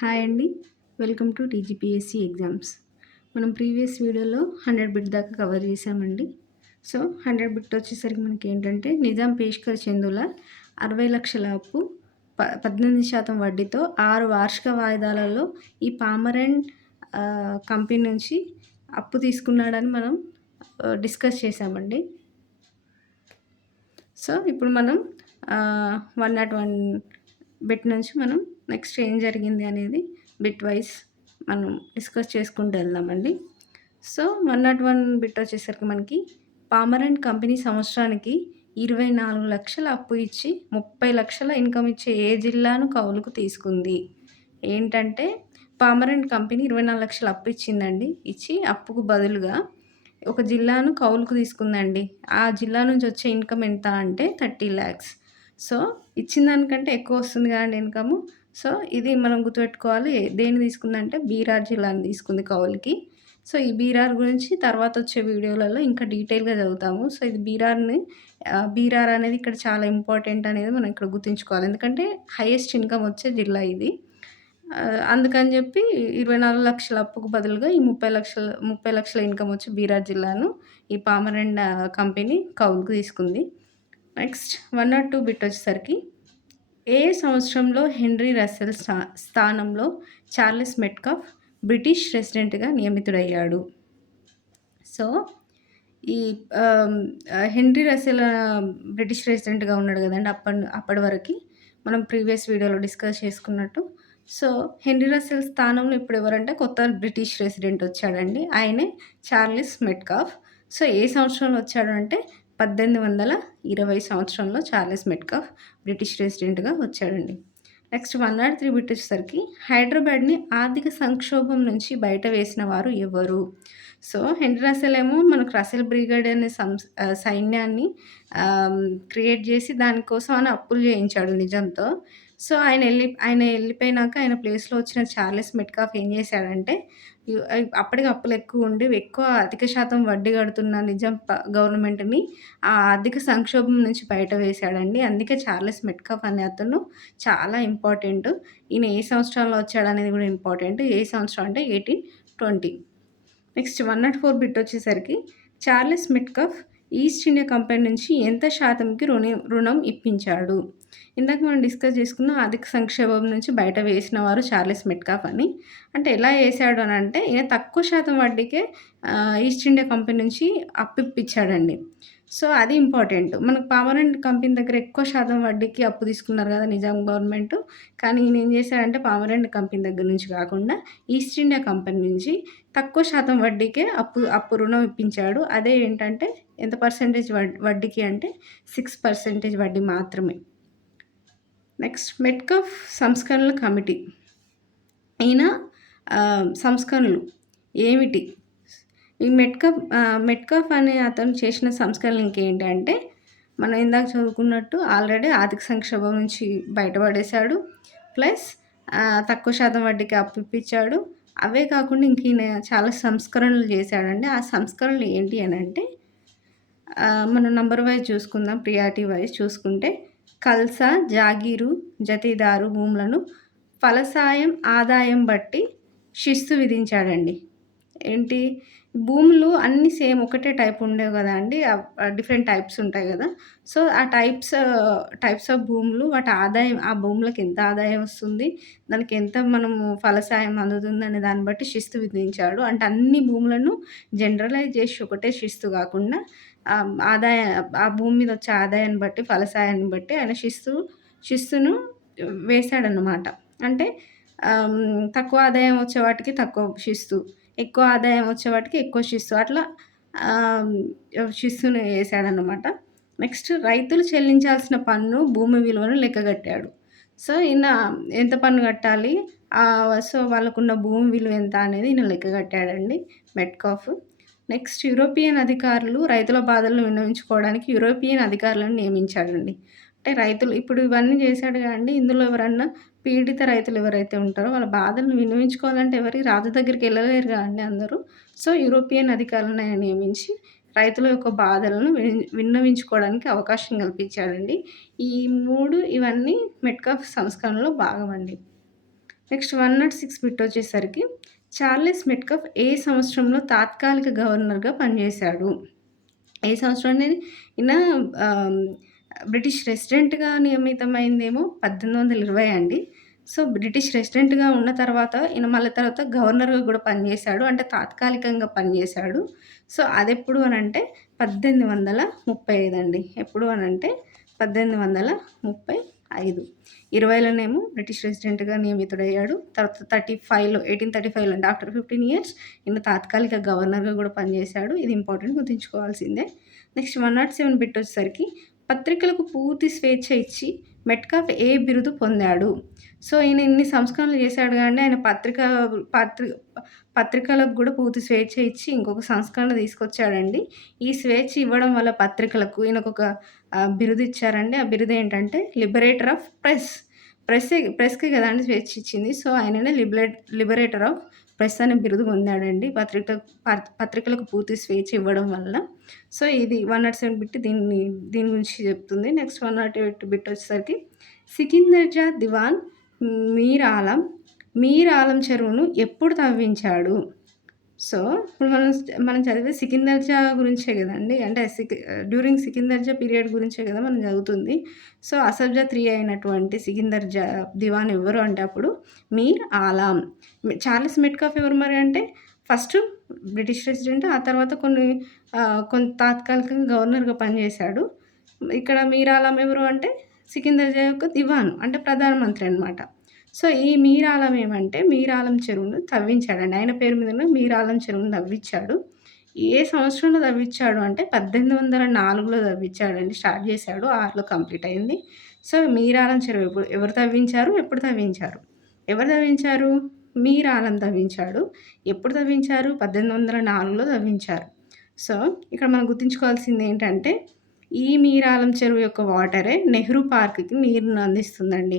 Hi అండి. Welcome to TGPSC exams. మనం previous వీడియోలో 100 బిట్ దాకా కవర్ చేసామండి. సో 100 బిట్ వచ్చేసరికి మనకేంటంటే నిజాం పేష్కర్ చందుల 60 లక్షల అప్పు 18% వడ్డీతో 6 వార్షిక వాయిదాలలో ఈ పామరెంట్ కంపెనీ నుంచి అప్పు తీసుకున్నాడని మనం డిస్కస్ చేసామండి. సో ఇప్పుడు మనం 101 బిట్ నుంచి మనం నెక్స్ట్ ఏం జరిగింది అనేది బిట్ వైస్ మనం డిస్కస్ చేసుకుంటూ వెళ్దామండి. సో 101 బిట్ వచ్చేసరికి మనకి పామరెంట్ కంపెనీ సంవత్సరానికి 24 లక్షల అప్పు ఇచ్చి 30 లక్షల ఇన్కమ్ ఇచ్చే ఏ జిల్లాను కౌలుకు తీసుకుంది? ఏంటంటే పామరెంట్ కంపెనీ 24 లక్షల అప్పు ఇచ్చిందండి. ఇచ్చి అప్పుకు బదులుగా ఒక జిల్లాను కౌలుకు తీసుకుందండి. ఆ జిల్లా నుంచి వచ్చే ఇన్కమ్ ఎంత అంటే 30 లాక్స్. సో ఇచ్చిన దానికంటే ఎక్కువ వస్తుంది కదండి ఇన్కము. సో ఇది మనం గుర్తుపెట్టుకోవాలి. దేన్ని తీసుకుందంటే బీరార్ జిల్లాని తీసుకుంది కౌలుకి. సో ఈ బీరార్ గురించి తర్వాత వచ్చే వీడియోలలో ఇంకా డీటెయిల్‌గా చదువుతాము. సో ఇది బీరార్ అనేది ఇక్కడ చాలా ఇంపార్టెంట్ అనేది మనం ఇక్కడ గుర్తుంచుకోవాలి. ఎందుకంటే హైయెస్ట్ ఇన్కమ్ వచ్చే జిల్లా ఇది. అందుకని చెప్పి 24 లక్షల అప్పుకు బదులుగా ఈ 30 లక్షల ఇన్కమ్ వచ్చి బీరార్ జిల్లాను ఈ పామరెంట్ కంపెనీ కౌలుకు తీసుకుంది. నెక్స్ట్ 102 బిట్ వచ్చేసరికి ఏ సంవత్సరంలో హెన్రీ రస్సెల్ స్థానంలో చార్లెస్ మెట్కాఫ్ బ్రిటిష్ రెసిడెంట్‌గా నియమితుడయ్యాడు? సో ఈ హెన్రీ రస్సెల్ బ్రిటిష్ రెసిడెంట్‌గా ఉన్నాడు కదండీ అప్పటి వరకి మనం ప్రీవియస్ వీడియోలో డిస్కస్ చేసుకున్నట్టు. సో హెన్రీ రస్సెల్ స్థానంలో ఇప్పుడు ఎవరంటే కొత్త బ్రిటిష్ రెసిడెంట్ వచ్చాడండి. ఆయనే చార్లెస్ మెట్కాఫ్. సో ఏ సంవత్సరంలో వచ్చాడు అంటే 1820 సంవత్సరంలో చార్లెస్ మెట్కాఫ్ బ్రిటిష్ రెసిడెంట్‌గా వచ్చాడండి. నెక్స్ట్ 103 బిట్ వచ్చేసరికి హైదరాబాద్‌ని ఆర్థిక సంక్షోభం నుంచి బయట వేసిన వారు ఎవరు? సో హెన్రీ రస్సెల్ ఏమో మనకు రస్సెల్ బ్రిగేడ్ అనే సైన్యాన్ని క్రియేట్ చేసి దానికోసం అని అప్పులు చేయించాడు నిజాంతో. సో ఆయన వెళ్ళిపోయినాక ఆయన ప్లేస్‌లో వచ్చిన చార్లెస్ మెట్కాఫ్ ఏం చేశాడంటే అప్పటికి అప్పులు ఎక్కువ ఉండి ఎక్కువ అధిక శాతం వడ్డీ కడుతున్న నిజాం గవర్నమెంట్‌ని ఆ ఆర్థిక సంక్షోభం నుంచి బయట వేశాడండి. అందుకే చార్లెస్ మెట్కాఫ్ అనే అతను చాలా ఇంపార్టెంట్. ఈయన ఏ సంవత్సరంలో వచ్చాడనేది కూడా ఇంపార్టెంట్. ఏ సంవత్సరం అంటే 1820. నెక్స్ట్ 104 బిట్ వచ్చేసరికి Charles Metcalfe east India company నుంచి ఎంత శాతంకి రుణం ఇప్పించాడు? ఇందాక మనం డిస్కస్ చేసుకున్న ఆర్థిక సంక్షోభం నుంచి బయట వేసిన వారు చార్లెస్ మెట్కాఫ్ అని. అంటే ఎలా వేశాడు అని అంటే ఈయన తక్కువ శాతం వడ్డీకే ఈస్ట్ ఇండియా కంపెనీ నుంచి అప్పు ఇప్పించాడండి. సో అది ఇంపార్టెంట్. మనకు పామరెంట్ కంపెనీ దగ్గర ఎక్కువ శాతం వడ్డీకి అప్పు తీసుకున్నారు కదా నిజాం గవర్నమెంట్. కానీ ఈయన ఏం చేశాడంటే పామరెంట్ కంపెనీ దగ్గర నుంచి కాకుండా ఈస్ట్ ఇండియా కంపెనీ నుంచి తక్కువ శాతం వడ్డీకే అప్పు రుణం ఇప్పించాడు. అదే ఏంటంటే ఎంత పర్సెంటేజ్ వడ్డీకి అంటే 6% వడ్డీ మాత్రమే. నెక్స్ట్ మెట్కాఫ్ సంస్కరణల కమిటీ. ఈయన సంస్కరణలు ఏమిటి? ఈ మెట్కాఫ్ అనే అతను చేసిన సంస్కరణలు ఇంకేంటి అంటే మనం ఇందాక చదువుకున్నట్టు ఆల్రెడీ ఆర్థిక సంక్షోభం నుంచి బయటపడేశాడు. ప్లస్ తక్కువ శాతం వడ్డీకి అప్పు ఇప్పించాడు. అవే కాకుండా ఇంక ఈయన చాలా సంస్కరణలు చేశాడండి. ఆ సంస్కరణలు ఏంటి అని అంటే మనం నంబర్ వైజ్ చూసుకుందాం. ప్రియారిటీ వైజ్ చూసుకుంటే కల్సా, జాగీరు, జతీదారు భూములను ఫలసాయం ఆదాయం బట్టి శిస్తు విధించాడండి. ఏంటి భూములు అన్నీ సేమ్ ఒకటే టైప్ ఉండేవి కదా అండి. డిఫరెంట్ టైప్స్ ఉంటాయి కదా. సో ఆ టైప్స్ ఆఫ్ భూములు వాటి ఆదాయం ఆ భూములకు ఎంత ఆదాయం వస్తుంది, దానికి ఎంత మనము ఫలసాయం అందుతుంది అనే దాన్ని బట్టి శిస్తు విధించాడు. అంటే అన్ని భూములను జనరలైజ్ చేసి ఒకటే శిస్తు కాకుండా ఆ భూమి మీద వచ్చే ఆదాయాన్ని బట్టి ఫలసాయాన్ని బట్టి ఆయన శిస్తును వేశాడన్నమాట. అంటే తక్కువ ఆదాయం వచ్చే వాటికి తక్కువ శిస్తు, ఎక్కువ ఆదాయం వచ్చే వాటికి ఎక్కువ శిస్తు, అట్లా శిస్తును వేశాడన్నమాట. నెక్స్ట్ రైతులు చెల్లించాల్సిన పన్ను భూమి విలువను లెక్కగట్టాడు. సో ఈయన ఎంత పన్ను కట్టాలి, సో వాళ్ళకున్న భూమి విలువ ఎంత అనేది ఈయన లెక్కగట్టాడండి మెట్కాఫ్. నెక్స్ట్ యూరోపియన్ అధికారులు రైతుల బాధలను విన్నవించుకోవడానికి యూరోపియన్ అధికారులను నియమించాడండి. అంటే రైతులు ఇప్పుడు ఇవన్నీ చేశాడు కదండీ. ఇందులో ఎవరన్నా పీడిత రైతులు ఎవరైతే ఉంటారో వాళ్ళ బాధలను విన్నవించుకోవాలంటే రాజు దగ్గరికి వెళ్ళలేరు కదండీ అందరూ. సో యూరోపియన్ అధికారులను ఆయన నియమించి రైతుల యొక్క బాధలను విన్నవించుకోవడానికి అవకాశం కల్పించాడండి. ఈ 3 ఇవన్నీ మెట్కాఫ్ సంస్కరణలో భాగమండి. నెక్స్ట్ 106 బిట్ వచ్చేసరికి చార్లెస్ మెట్‌కఫ్ ఏ సంవత్సరంలో తాత్కాలిక గవర్నర్‌గా పనిచేశాడు? ఏ సంవత్సరం అనేది ఈయన ఆహ్, బ్రిటిష్ రెసిడెంట్‌గా నియమితమైందేమో 1820 అండి. సో, బ్రిటిష్ రెసిడెంట్‌గా ఉన్న తర్వాత ఈయన మళ్ళీ తర్వాత గవర్నర్‌గా కూడా పనిచేశాడు. అంటే తాత్కాలికంగా పనిచేశాడు. సో, అదెప్పుడు అనంటే 1835 అండి. ఎప్పుడు అనంటే 1835. 20లోనేమో బ్రిటిష్ రెసిడెంట్‌గా నియమితుడయ్యాడు. తర్వాత 1835లో అంటే ఆఫ్టర్ 15 ఇయర్స్ ఈయన తాత్కాలిక గవర్నర్‌గా కూడా పనిచేశాడు. ఇది ఇంపార్టెంట్ గుర్తుంచుకోవాల్సిందే. నెక్స్ట్ 107 బిట్ వచ్చేసరికి పత్రికలకు పూర్తి స్వేచ్ఛ ఇచ్చి మెట్‌కాఫ్ ఏ బిరుదు పొందాడు? సో, ఈయన ఇన్ని సంస్కరణలు చేశాడు గానీ ఆయన పత్రి పత్రికలకు గూడా పూర్తి స్వేచ్ఛ ఇచ్చి ఇంకొక సంస్కరణ తీసుకొచ్చాడండి. ఈ స్వేచ్ఛ ఇవ్వడం వల్ల పత్రికలకు ఈయనకొక బిరుదు ఇచ్చారండి. ఆ బిరుదు ఏంటంటే లిబరేటర్ ఆఫ్ ప్రెస్. ప్రెస్‌కే గదండీ స్వేచ్ఛ ఇచ్చింది. సో, ఆయననే లిబరేటర్ ఆఫ్ ప్రెస్ అనే బిరుదు పొందాడండి. పత్రికలకు పూర్తి స్వేచ్ఛ ఇవ్వడం వల్ల. సో, ఇది 107 బిట్ దీని గురించి చెప్తుంది. నెక్స్ట్ 108 బిట్ వచ్చేసరికి సికిందర్జా దివాన్ మీర్ ఆలం చెరువును ఎప్పుడు తవ్వించాడు? సో, ఇప్పుడు మనం చదివే సికిందర్జా గురించే గదండీ! అంటే డ్యూరింగ్ సికిందర్జా పీరియడ్ గురించే గదా మనం చదువుతుంది. సో, అసఫ్‌జా 3 అయినటువంటి సికిందర్జా దివాన్ ఎవరు అంటే అప్పుడు మీర్ ఆలం. చార్లెస్ మెట్‌కాఫ్ ఎవరు మరి అంటే ఫస్ట్ బ్రిటిష్ రెసిడెంట్. ఆ తర్వాత కొన్ని తాత్కాలికంగా గవర్నర్‌గా పనిచేశాడు. ఇక్కడ మీర్ ఆలం ఎవరు అంటే సికిందర్జా యొక్క దివాన్ అంటే ప్రధానమంత్రి అన్నమాట. సో, ఈ మీరాలం ఏమంటే, మీరాలం చెరువును తవ్వించాడండి. ఆయన పేరు మీదనే మీరాలం చెరువును తవ్విచ్చాడు. ఏ సంవత్సరంలో తవ్విచ్చాడు అంటే 1804లో తవ్విచ్చాడండి. స్టార్ట్ చేశాడు. 6లో కంప్లీట్ అయింది. సో, మీరాలం చెరువు ఎవరు తవ్వించారు? ఎప్పుడు తవ్వించారు? ఎవరు తవ్వించారు? మీరాలం తవ్వించాడు. ఎప్పుడు తవ్వించారు? 1804లో తవ్వించారు. సో, ఇక్కడ మనం గుర్తుంచుకోవాల్సిందేంటంటే, ఈ మీరాలం చెరువు యొక్క వాటరే నెహ్రూ పార్క్‌కి నీరుని అందిస్తుందండి.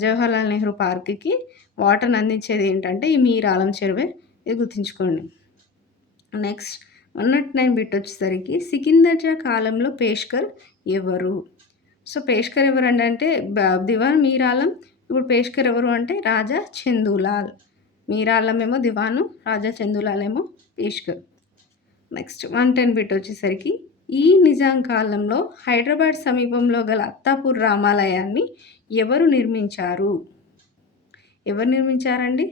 జవహర్లాల్ నెహ్రూ పార్క్‌కి వాటర్‌ని అందించేది ఏంటంటే ఈ మీరాలం చెరువే. ఇది గుర్తుంచుకోండి. నెక్స్ట్ 109 బిట్ వచ్చేసరికి సికిందర్జా కాలంలో పేష్కర్ ఎవరు? సో, పేష్కర్ ఎవరండి అంటే దివాన్ మీరాలం. ఇప్పుడు పేష్కర్ ఎవరు అంటే రాజా చందూలాల్. మీరాలం ఏమో దివాను, రాజా చందూలాల్ ఏమో పేష్కర్. నెక్స్ట్ 110 బిట్ వచ్చేసరికి ఈ నిజాం కాలంలో హైదరాబాద్ సమీపంలో గల అత్తాపూర్ రామాలయాన్ని ఎవరు నిర్మించారు? ఎవరు నిర్మించారండి?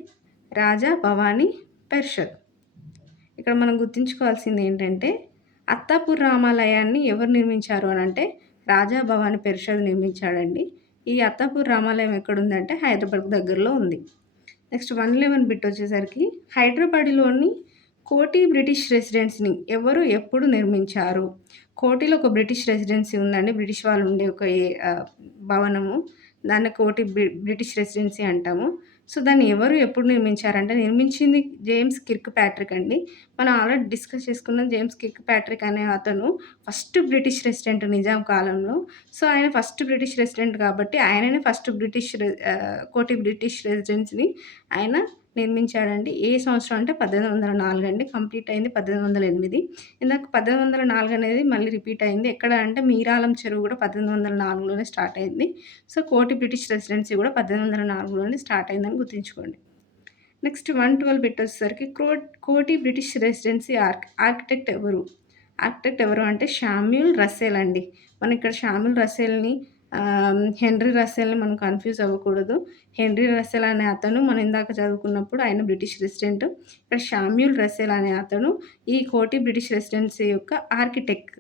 రాజా భవానీ పెర్షద్. ఇక్కడ మనం గుర్తుంచుకోవాల్సింది ఏంటంటే అత్తాపూర్ రామాలయాన్ని ఎవరు నిర్మించారు అనంటే రాజా భవానీ పెర్షద్ నిర్మించాడండి. ఈ అత్తాపూర్ రామాలయం ఎక్కడుందంటే హైదరాబాద్‌కు దగ్గరలో ఉంది. నెక్స్ట్ 111 బిట్ వచ్చేసరికి హైదరాబాద్‌లోని కోటి బ్రిటిష్ రెసిడెన్సీని ఎవరు ఎప్పుడు నిర్మించారు? కోటిలో ఒక బ్రిటిష్ రెసిడెన్సీ ఉందండి. బ్రిటిష్ వాళ్ళు ఉండే ఒక భవనము. దాన్ని కోటి బ్రిటిష్ రెసిడెన్సీ అంటాము. సో, దాన్ని ఎవరు ఎప్పుడు నిర్మించారంటే నిర్మించింది జేమ్స్ కిర్క్ ప్యాట్రిక్ అండి. మనం ఆల్రెడీ డిస్కస్ చేసుకున్నాం. జేమ్స్ కిర్క్ ప్యాట్రిక్ అనే అతను ఫస్ట్ బ్రిటిష్ రెసిడెంట్ నిజాం కాలంలో. సో, ఆయన ఫస్ట్ బ్రిటిష్ రెసిడెంట్ కాబట్టి ఆయననే ఫస్ట్ కోటి బ్రిటిష్ రెసిడెన్సీని ఆయన నిర్మించాడండి. ఏ సంవత్సరం అంటే 1804 అండి. కంప్లీట్ అయింది 1808. ఇందాక 1804 అనేది మళ్ళీ రిపీట్ అయింది. ఎక్కడ అంటే మీరాలం చెరువు కూడా 1804లోనే స్టార్ట్ అయింది. సో, కోటి బ్రిటిష్ రెసిడెన్సీ కూడా 1804లోనే స్టార్ట్ అయిందని గుర్తుంచుకోండి. నెక్స్ట్ 112 బిట్ వచ్చేసరికి కోటి బ్రిటిష్ రెసిడెన్సీ ఆర్కిటెక్ట్ ఎవరు? ఆర్కిటెక్ట్ ఎవరు అంటే శామ్యూల్ రస్సెల్ అండి. మనం ఇక్కడ శామ్యూల్ రస్సెల్‌ని హెన్రీ రస్సెల్‌ని మనం కన్‌ఫ్యూజ్ అవ్వకూడదు. హెన్రీ రస్సెల్ అనే అతను మనం ఇందాక చదువుకున్నప్పుడు ఆయన బ్రిటిష్ రెసిడెంట్. ఇక్కడ శామ్యూల్ రస్సెల్ అనే అతను ఈ కోటి బ్రిటిష్ రెసిడెన్సీ యొక్క ఆర్కిటెక్ట్.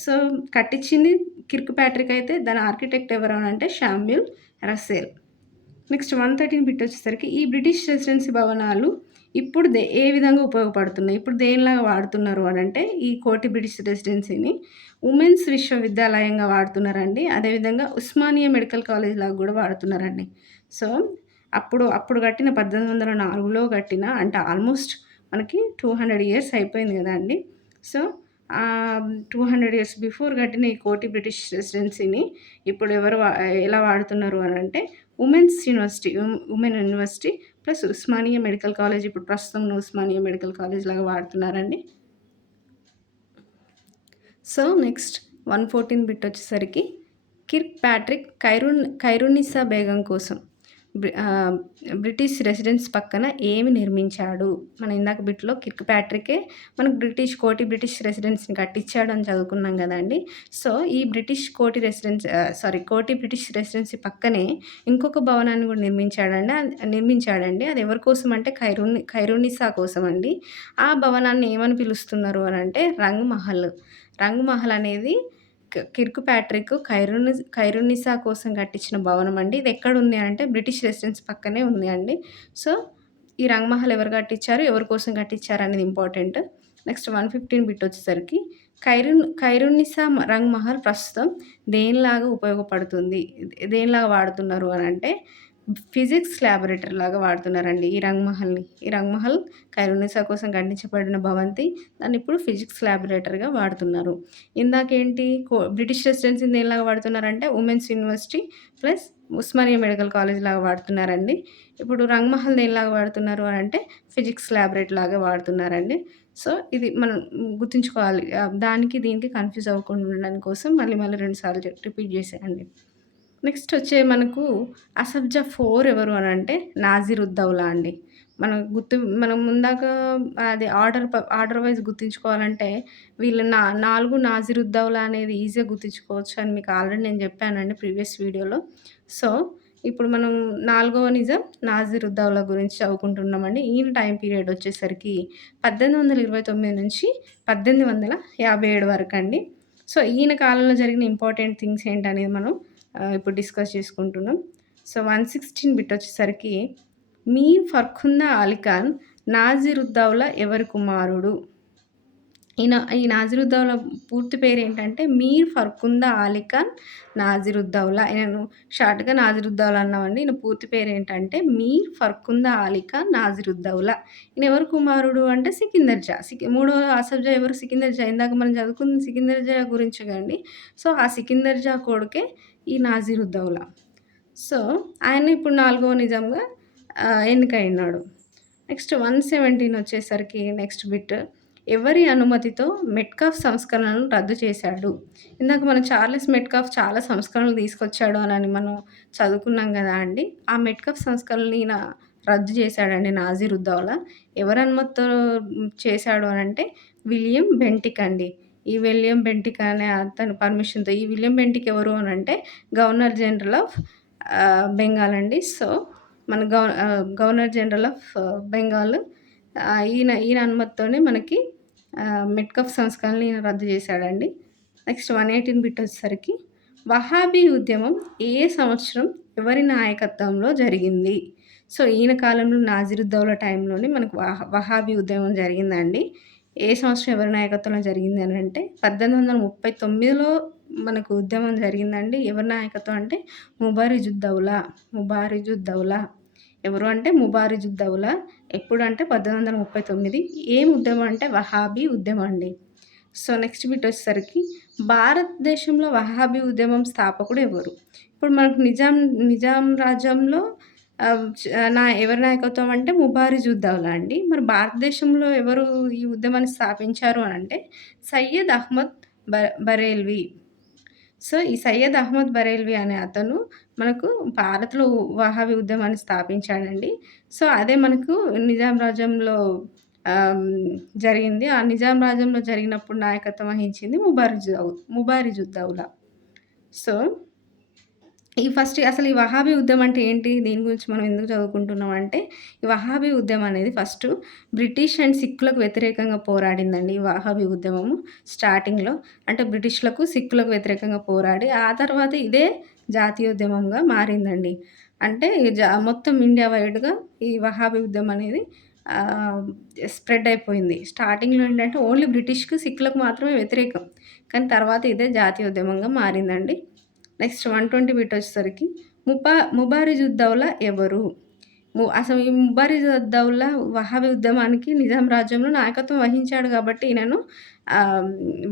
సో, కట్టించింది కిర్క్ ప్యాట్రిక్ అయితే దాని ఆర్కిటెక్ట్ ఎవరు అంటే శామ్యూల్ రస్సెల్. నెక్స్ట్ 113 బిట్ వచ్చేసరికి ఈ బ్రిటిష్ రెసిడెన్సీ భవనాలు ఇప్పుడు ఏ విధంగా ఉపయోగపడుతున్నాయి? ఇప్పుడు దేనిలాగా వాడుతున్నారు అనంటే ఈ కోటి బ్రిటిష్ రెసిడెన్సీని ఉమెన్స్ విశ్వవిద్యాలయంగా వాడుతున్నారండి. అదేవిధంగా ఉస్మానియా మెడికల్ కాలేజ్ లాగా కూడా వాడుతున్నారండి. సో, అప్పుడు కట్టిన 1804లో కట్టిన అంటే ఆల్మోస్ట్ మనకి 200 ఇయర్స్ అయిపోయింది కదండీ! సో, 200 ఇయర్స్ బిఫోర్ కట్టిన ఈ కోటి బ్రిటిష్ రెసిడెన్సీని ఇప్పుడు ఎలా వాడుతున్నారు అనంటే women university plus Osmania medical college ఇప్పుడు ప్రస్తుతం ఉన్న ఉస్మానియా మెడికల్ కాలేజ్ లాగా వాడుతున్నారండి. సో, నెక్స్ట్ 114 బిట్ వచ్చేసరికి కిర్క్ ప్యాట్రిక్ ఖైరునిస్సా బేగం కోసం బ్రి ఆహ్, బ్రిటిష్ రెసిడెన్స్ పక్కన ఏమి నిర్మించాడు? మనం ఇందాక బిట్‌లో కిర్క్ ప్యాట్రికే మనకు బ్రిటిష్ రెసిడెన్స్‌ని కట్టించాడు అని చదువుకున్నాం గదండీ! సో, ఈ కోటి బ్రిటిష్ రెసిడెన్సీ పక్కనే ఇంకొక భవనాన్ని గూడా నిర్మించాడండి. అది ఎవరి కోసం అంటే ఖైరునిసా కోసమండి. ఆ భవనాన్ని ఏమని పిలుస్తున్నారు అనంటే రంగ్ మహల్. రంగ్ మహల్ అనేది కిర్క్ ప్యాట్రిక్ ఖైరునిసా కోసం కట్టించిన భవనం అండి. ఇది ఎక్కడుంది అంటే బ్రిటిష్ రెసిడెన్స్ పక్కనే ఉంది అండి. సో, ఈ రంగ్ మహల్ ఎవరు కట్టించారు? ఎవరి కోసం కట్టించారు అనేది ఇంపార్టెంట్. నెక్స్ట్ 115 బిట్ వచ్చేసరికి ఖైరునిసా రంగ్ మహల్ ప్రస్తుతం దేనిలాగా ఉపయోగపడుతుంది? దేనిలాగా వాడుతున్నారు అనంటే ఫిజిక్స్ ల్యాబొరేటరీ లాగా వాడుతున్నారండి ఈ రంగ్ మహల్‌ని. ఈ రంగ్ మహల్ ఖైరునిసా కోసం కట్టించబడిన భవంతి. దాన్నిప్పుడు ఫిజిక్స్ ల్యాబొరేటరీగా వాడుతున్నారు. ఇందాకేంటి బ్రిటిష్ రెసిడెన్సీని దేనిలాగా వాడుతున్నారంటే women's university plus Osmania medical college లాగా వాడుతున్నారండి. ఇప్పుడు రంగ్ మహల్ దేనిలాగా వాడుతున్నారు అనంటే ఫిజిక్స్ ల్యాబొరేటరీ లాగా వాడుతున్నారండి. సో, ఇది మనం గుర్తుంచుకోవాలి. దానికి దీనికి కన్‌ఫ్యూజ్ అవ్వకుండా ఉండడం కోసం మళ్ళీ మళ్ళీ 2 సార్లు రిపీట్ చేశానండి. నెక్స్ట్ మనకు అసఫ్జా 4 ఎవరు అనంటే నాజిరుద్దౌలా అండి. మనం ముందాక అది ఆర్డర్ వైస్ గుర్తుంచుకోవాలంటే వీళ్ళు 4 నాజిరుద్దౌలా అనేది ఈజీగా గుర్తుంచుకోవచ్చు అని మీకు ఆల్రెడీ నేను చెప్పానండి ప్రీవియస్ వీడియోలో. సో, ఇప్పుడు మనం నాలుగవ నిజాం నాజిరుద్దౌలా గురించి చదువుకుంటున్నామండి. ఈయన టైమ్ పీరియడ్ వచ్చేసరికి 1829 నుంచి 1857 వరకండి. సో, ఈయన కాలంలో జరిగిన ఇంపార్టెంట్ థింగ్స్ ఏంటనేది మనం ఇప్పుడు డిస్కస్ చేసుకుంటున్నాం. సో, 116 బిట్ వచ్చేసరికి మీర్ ఫర్ఖుందా అలీ ఖాన్ నాజిరుద్దౌలా ఎవరి కుమారుడు? ఈ నాజిరుద్దౌలా పూర్తి పేరేంటంటే మీర్ ఫర్ఖుందా అలీ ఖాన్ నాజిరుద్దౌలా. ఈయనను షార్ట్‌గా నాజిరుద్దౌలా అన్నామండి. ఈయన పూర్తి పేరేంటంటే మీర్ ఫర్ఖుందా అలీ ఖాన్ నాజిరుద్దౌలా. ఈయన ఎవరి కుమారుడు అంటే సికిందర్ జా. మూడో అసఫ్ ఎవరు? సికిందర్ జా. ఇందాక మనం చదువుకుంది సికిందర్ జా గురించే కదండీ. సో, ఆ సికిందర్ జా కొడుకే ఈ నాజిరుద్దౌలా. సో, ఆయన ఇప్పుడు నాలుగవ నిజాంగా ఎన్నికయినాడు. నెక్స్ట్ 117 వచ్చేసరికి నెక్స్ట్ బిట్. ఎవరి అనుమతితో మెట్కాఫ్ సంస్కరణలను రద్దు చేశాడు? ఇందాక మనం చార్లెస్ మెట్కాఫ్ చాలా సంస్కరణలు తీసుకొచ్చాడు అనని మనం చదువుకున్నాం గదా అండి. ఆ మెట్కాఫ్ సంస్కరణలు ఈయన రద్దు చేశాడండి నాజిరుద్దౌలా. ఎవరి అనుమతితో చేశాడు అనంటే విలియం బెంటిక్ అండి. ఈ విలియం బెంటిక్ అనే అతని పర్మిషన్‌తో ఈ విలియం బెంటిక్ ఎవరు అనంటే గవర్నర్ జనరల్ ఆఫ్ బెంగాల్ అండి. సో, మన గవర్నర్ జనరల్ ఆఫ్ బెంగాల్ ఈయన అనుమతితోనే మనకి మెట్‌కఫ్ సంస్కరణలు ఈయన రద్దు చేశాడండి. నెక్స్ట్ 118 బిట్ వచ్చేసరికి వహాబీ ఉద్యమం ఏ సంవత్సరం ఎవరి నాయకత్వంలో జరిగింది? సో, ఈయన కాలంలో నాజిరుద్దౌలా టైంలోనే మనకు వహాబీ ఉద్యమం జరిగిందండి. ఏ సంవత్సరం ఎవరి నాయకత్వంలో జరిగింది అనంటే 1839లో మనకు ఉద్యమం జరిగిందండి. ఎవరి నాయకత్వం అంటే ముబారిజుద్దౌలా. ఎవరు అంటే ముబారిజుద్దౌలా. ఎప్పుడంటే 1839. ఏం ఉద్యమం అంటే వహాబీ ఉద్యమం అండి. సో, నెక్స్ట్ బిట్ వచ్చేసరికి భారతదేశంలో వహాబీ ఉద్యమం స్థాపకుడు ఎవరు? ఇప్పుడు మనకు నిజాం రాజ్యంలో ఎవరి నాయకత్వం అంటే ముబారిజుద్దౌలా అండి. మరి భారతదేశంలో ఎవరు ఈ ఉద్యమాన్ని స్థాపించారు అనంటే సయ్యద్ అహ్మద్ బరేల్వీ. సో, ఈ సయ్యద్ అహ్మద్ బరేల్వీ అనే అతను మనకు భారత్‌లో వహాబీ ఉద్యమాన్ని స్థాపించాడండి. సో, అదే మనకు నిజాం రాజ్యంలో జరిగింది. ఆ నిజాం రాజ్యంలో జరిగినప్పుడు నాయకత్వం వహించింది ముబారిజుద్దౌలా. సో, అసలు ఈ వహాబీ ఉద్యమం అంటే ఏంటి? దీని గురించి మనం ఎందుకు చదువుకుంటున్నాం అంటే, ఈ వహాబీ ఉద్యమం అనేది ఫస్టు బ్రిటిష్ అండ్ సిక్కులకు వ్యతిరేకంగా పోరాడిందండి ఈ వహాబీ ఉద్యమము స్టార్టింగ్‌లో. అంటే బ్రిటిష్‌లకు, సిక్కులకు వ్యతిరేకంగా పోరాడి, ఆ తర్వాత ఇదే జాతీయోద్యమంగా మారిందండి. అంటే మొత్తం ఇండియా వైడ్‌గా ఈ వహాబీ ఉద్యమం అనేది స్ప్రెడ్ అయిపోయింది. స్టార్టింగ్‌లో ఏంటంటే ఓన్లీ బ్రిటిష్‌కి, సిక్కులకు మాత్రమే వ్యతిరేకం. కానీ తర్వాత ఇదే జాతీయోద్యమంగా మారిందండి. నెక్స్ట్ 120 బిట్ వచ్చేసరికి ముబారిజుద్దౌలా ఎవరు? అసలు ఈ ముబారిజుద్దౌలా వహాబీ ఉద్యమానికి నిజాం రాజ్యంలో నాయకత్వం వహించాడు కాబట్టి ఈయనను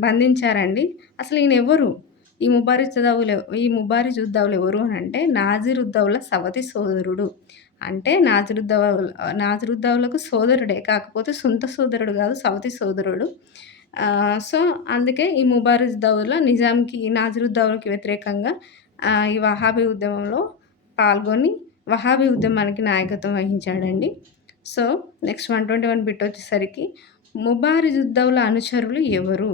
బంధించారండి. అసలు ఈయన ఎవరు? ఈ ముబారిజుద్దౌలా ఎవరు అనంటే నాజిరుద్దౌలా సవతి సోదరుడు. అంటే నాజిరుద్దౌలాకు సోదరుడే. కాకపోతే సొంత సోదరుడు కాదు, సవతి సోదరుడు. సో, అందుకే ఈ ముబారిజుద్దౌలా నాజిరుద్దౌలాకి వ్యతిరేకంగా ఈ వహాబీ ఉద్యమంలో పాల్గొని వహాబీ ఉద్యమానికి నాయకత్వం వహించాడండి. సో, నెక్స్ట్ 121 బిట్ వచ్చేసరికి ముబారిజుద్దౌలా అనుచరులు ఎవరు?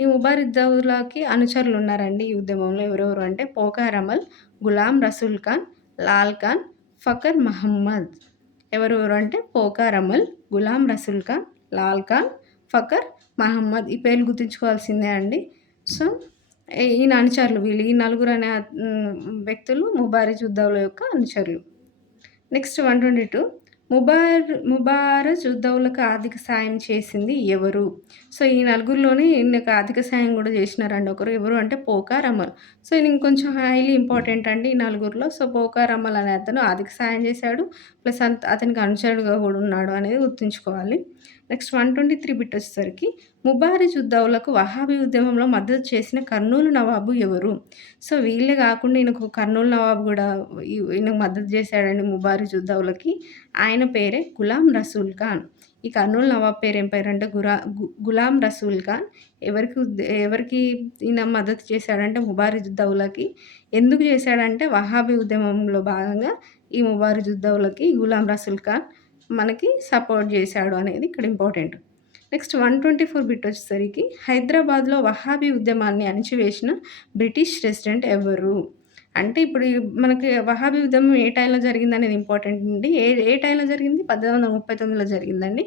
ఈ ముబారిద్దౌలాకి అనుచరులు ఉన్నారండి ఈ ఉద్యమంలో. ఎవరెవరు అంటే పోకార్ అమల్, గులాం రసూల్ ఖాన్, లాల్ ఖాన్, ఫకర్ మహమ్మద్. ఎవరెవరు అంటే పోకార్ అమల్, గులాం రసూల్ ఖాన్, లాల్ ఖాన్, ఫకర్ మహమ్మద్. ఈ పేర్లు గుర్తుంచుకోవాల్సిందే అండి. సో, ఈయన అనుచరులు వీళ్ళు. ఈ నలుగురు అనే వ్యక్తులు ముబారిజుద్దౌలా యొక్క అనుచరులు. నెక్స్ట్ 122 ముబారజుద్దౌలాకు ఆర్థిక సాయం చేసింది ఎవరు? సో, ఈ నలుగురిలోనే ఈయనకు ఆర్థిక సాయం కూడా చేసినారండి ఒకరు. ఎవరు అంటే పోకార్ అమల్. సో, ఈయన ఇంకొంచెం హైలీ ఇంపార్టెంట్ అండి ఈ నలుగురిలో. సో, పోకార్ అమల్ అనే అతను ఆర్థిక సాయం చేశాడు. ప్లస్ అతనికి అనుచరుడుగా కూడా ఉన్నాడు అనేది గుర్తుంచుకోవాలి. నెక్స్ట్ 123 బిట్ వచ్చేసరికి ముబారిజుద్దౌలాకు వహాబీ ఉద్యమంలో మద్దతు చేసిన కర్నూలు నవాబు ఎవరు? సో, వీళ్ళే కాకుండా ఈయనకు కర్నూలు నవాబు కూడా ఈయనకు మద్దతు చేశాడండి ముబారిజుద్దౌలాకి. ఆయన పేరే గులాం రసూల్ ఖాన్. ఈ కర్నూలు నవాబు పేరు ఏం పేరంటే గులాం రసూల్ ఖాన్. ఎవరికి ఈయన మద్దతు చేశాడంటే ముబారిజుద్దౌలాకి. ఎందుకు చేశాడంటే వహాబీ ఉద్యమంలో భాగంగా ఈ ముబారిజుద్దౌలాకి గులాం రసూల్ ఖాన్ మనకి సపోర్ట్ చేశాడు అనేది ఇక్కడ ఇంపార్టెంట్. నెక్స్ట్ 124 బిట్ వచ్చేసరికి హైదరాబాద్లో వహాబీ ఉద్యమాన్ని అణిచివేసిన బ్రిటిష్ రెసిడెంట్ ఎవరు? అంటే ఇప్పుడు మనకి వహాబీ ఉద్యమం ఏ టైంలో జరిగిందనేది ఇంపార్టెంట్ అండి. ఏ టైంలో జరిగింది? 1839లో జరిగిందండి.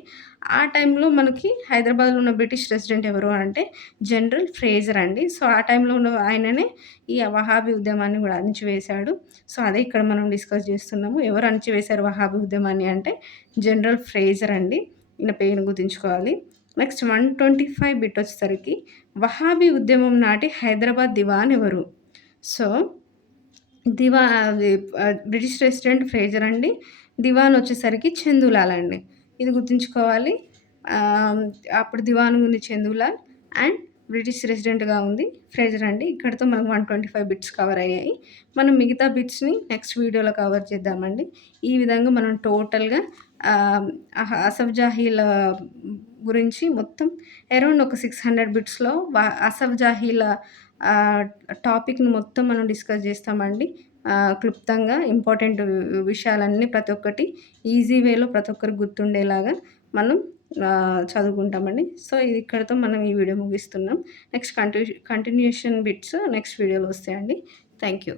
ఆ టైంలో మనకి హైదరాబాద్‌లో ఉన్న బ్రిటిష్ రెసిడెంట్ ఎవరు అంటే జనరల్ ఫ్రేజర్ అండి. సో, ఆ టైంలో ఉన్న ఆయననే ఈ వహాబీ ఉద్యమాన్ని కూడా అణిచివేశాడు. సో, అదే ఇక్కడ మనం డిస్కస్ చేస్తున్నాము. ఎవరు అణిచివేశారు వహాబీ ఉద్యమాన్ని అంటే జనరల్ ఫ్రేజర్ అండి. ఈయన పేరును గుర్తుంచుకోవాలి. నెక్స్ట్ 125 బిట్ వచ్చేసరికి వహాబీ ఉద్యమం నాటి హైదరాబాద్ దివాన్ ఎవరు? సో, బ్రిటిష్ రెసిడెంట్ ఫ్రేజర్ అండి. దివాన్ వచ్చేసరికి చందూలాల్ అండి. ఇది గుర్తుంచుకోవాలి. అప్పుడు దివాన్ ఉంది చందూలాల్ అండ్ బ్రిటిష్ రెసిడెంట్‌గా ఉంది ఫ్రేజర్ అండి. ఇక్కడితో మనకు 125 బిట్స్ కవర్ అయ్యాయి. మనం మిగతా బిట్స్‌ని నెక్స్ట్ వీడియోలో కవర్ చేద్దామండి. ఈ విధంగా మనం టోటల్‌గా అసఫ్ జాహీల గురించి మొత్తం అరౌండ్ ఒక 600 బిట్స్‌లో అసఫ్ జాహీల టాపిక్‌ని మొత్తం మనం డిస్కస్ చేస్తామండి. క్లుప్తంగా ఇంపార్టెంట్ విషయాలన్నీ ప్రతి ఒక్కటి ఈజీ వేలో ప్రతి ఒక్కరికి గుర్తుండేలాగా మనం చదువుకుంటామండి. సో, ఇది ఇక్కడితో మనం ఈ వీడియో ముగిస్తున్నాం. నెక్స్ట్ కంటిన్యూషన్ బిట్స్ నెక్స్ట్ వీడియోలో వస్తాయండి. Thank you.